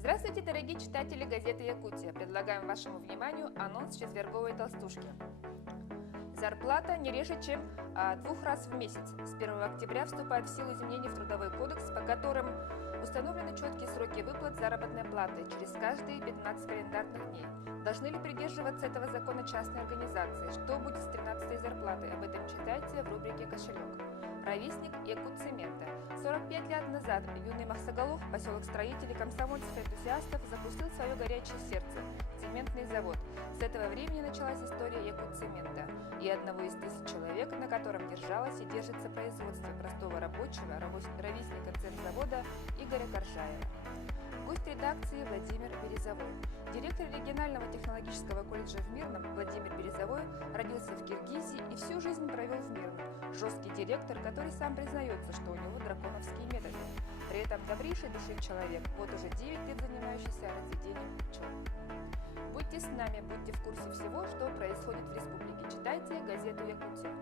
Здравствуйте, дорогие читатели газеты «Якутия». Предлагаем вашему вниманию анонс четверговой толстушки. Зарплата не реже, чем 2 раз в месяц. С 1 октября вступают в силу изменения в Трудовой кодекс, по которым установлены четкие сроки выплат заработной платы через каждые 15 календарных дней. Должны ли придерживаться этого закона частные организации? Что будет с 13-й зарплатой? Об этом читайте в рубрике «Кошелек». Ровесник Якутцемента. 45 лет назад юный Махсоголов, поселок строителей, комсомольцев и энтузиастов, запустил свое горячее сердце – цементный завод. С этого времени началась история Якутцемента и одного из 1000 человек, на котором держалось и держится производство простого рабочего, ровесника цемзавода Игоря Коржаева. Гость редакции Владимир Березовой. Директор регионального технологического колледжа в Мирном Владимир Березовой родился в Киргизии и всю жизнь провел в Мирном. Жесткий директор, который сам признается, что у него драконовские методы. При этом добрейшей души человек, вот уже 9 лет занимающийся разведением пчел. Будьте с нами, будьте в курсе всего, что происходит в республике. Читайте газету «Якутия».